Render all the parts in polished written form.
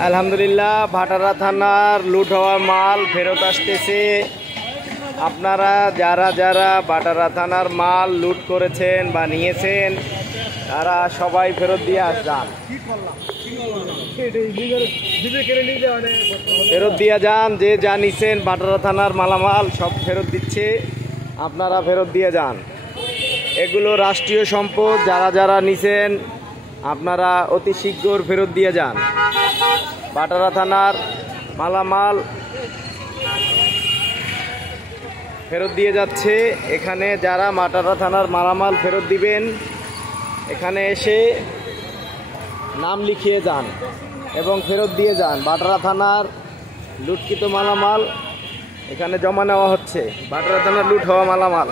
আলহামদুলিল্লাহ, ভাটারা থানার লুট হওয়া মাল ফেরত আসতেছে। আপনারা যারা যারা ভাটারা থানার মাল লুট করেছেন বা নিয়েছেন তারা সবাই ফেরত দিয়ে যান, ফেরত দিয়ে যান। যে যা নিছেন ভাটারা থানার মালামাল সব ফেরত দিচ্ছে, আপনারা ফেরত দিয়ে যান। এগুলো রাষ্ট্রীয় সম্পদ, যারা যারা নিছেন আপনারা অতি শীঘ্র ফেরত দিয়ে যান। ভাটারা থানার মালামাল ফেরত দিয়ে যাচ্ছে। এখানে যারা ভাটারা থানার মালামাল ফেরত দিবেন এখানে এসে নাম লিখিয়ে যান এবং ফেরত দিয়ে যান। ভাটারা থানার লুটকৃত মালামাল এখানে জমা নেওয়া হচ্ছে, ভাটারা থানার লুট হওয়া মালামাল।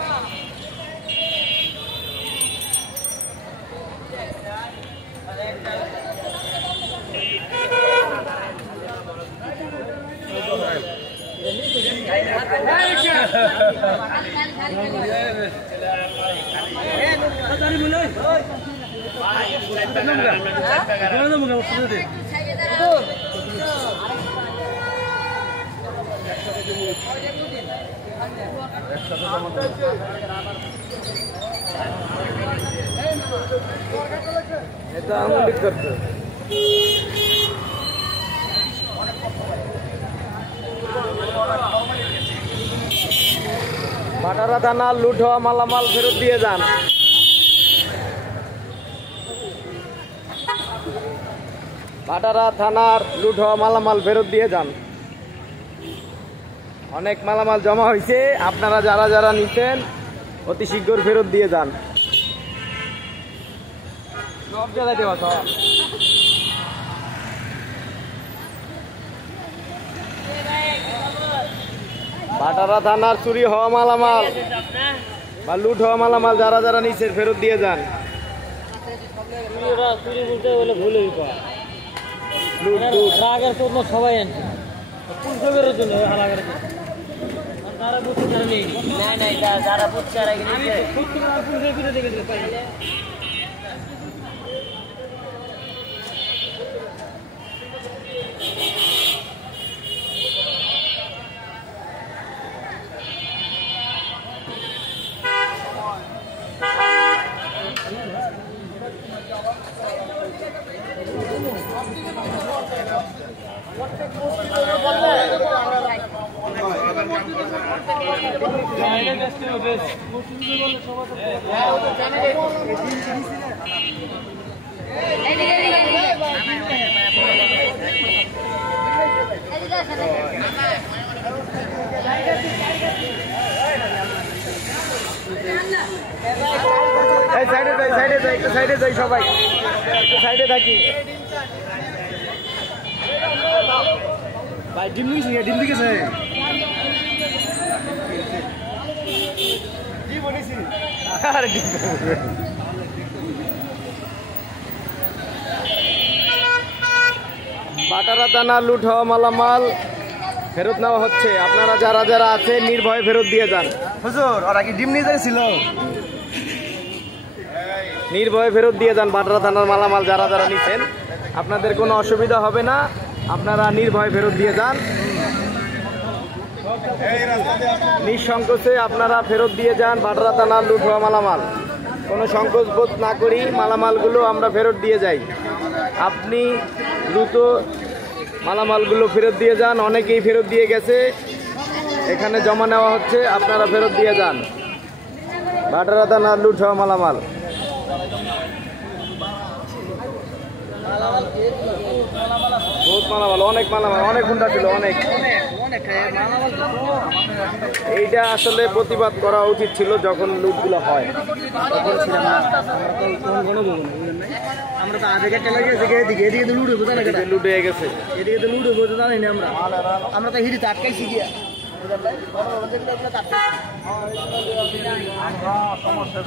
এটা আমলিক করতে ভাটারা থানার লুট হওয়া মালামাল ফেরত দিয়ে যান। ভাটারা থানার লুট হওয়া মালামাল ফেরত দিয়ে যান। অনেক মালামাল জমা হয়েছে, আপনারা যারা যারা নিতেন অতি শীঘ্র ফেরত দিয়ে যান। ভাটারা থানার চুরি হওয়া মালামাল বা লুট হওয়া মালামাল যারা যারা নিচ্ছেন ফেরত দিয়ে যান। সবাই আনছে জন্য যারা সাইডে যাই, সবাই সাইডে থাকি। ভাই ডিম দিকেছে ভাটারা থানা লুট হওয়া মালামাল ফেরত নেওয়া হচ্ছে। আপনারা যারা যারা আছে নির্ভয়ে ফেরত দিয়ে যান। হুজুর ওরা কি ডিম নিয়ে যাচ্ছিল? নির্ভয়ে ফেরত দিয়ে যান। ভাটারা থানার মালামাল যারা যারা নিচ্ছেন আপনাদের কোনো অসুবিধা হবে না, আপনারা নির্ভয়ে ফেরত দিয়ে যান। নিঃসংকোচে আপনারা ফেরত দিয়ে যান ভাটারা থানার লুট হওয়া মালামাল। কোনো সংকোচ বোধ না করি মালামালগুলো আমরা ফেরত দিয়ে যাই। আপনি দ্রুত মালামালগুলো ফেরত দিয়ে যান। অনেকেই ফেরত দিয়ে গেছে, এখানে জমা নেওয়া হচ্ছে, আপনারা ফেরত দিয়ে যান। ভাটারা থানার লুট হওয়া মালামাল। বহুত মালামাল, অনেক মালামাল, অনেক হুন্ডা ছিল, অনেক। এইটা আসলে প্রতিবাদ করা উচিত ছিল যখন লুটগুলো হয়। আমরা তো আগে চলে গেছি, এদিকে তো লুট হয়ে লুট হয়ে গেছে, এদিকে তো লুট হয়ে জানি না। আমরা তো হিড়িতে আটকাইছি গিয়া সমস্যা